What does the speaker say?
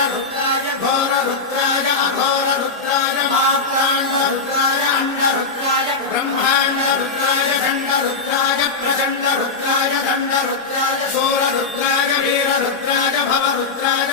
वीररुद्राय घोररुद्राय अघोररुद्राय मात्राण्डरुद्राय अण्डरुद्राय ब्रह्माण्डरुद्राय खण्डरुद्राय प्रचण्डरुद्राय दण्डरुद्राय शूररुद्राय वीररुद्राय भवरुद्राय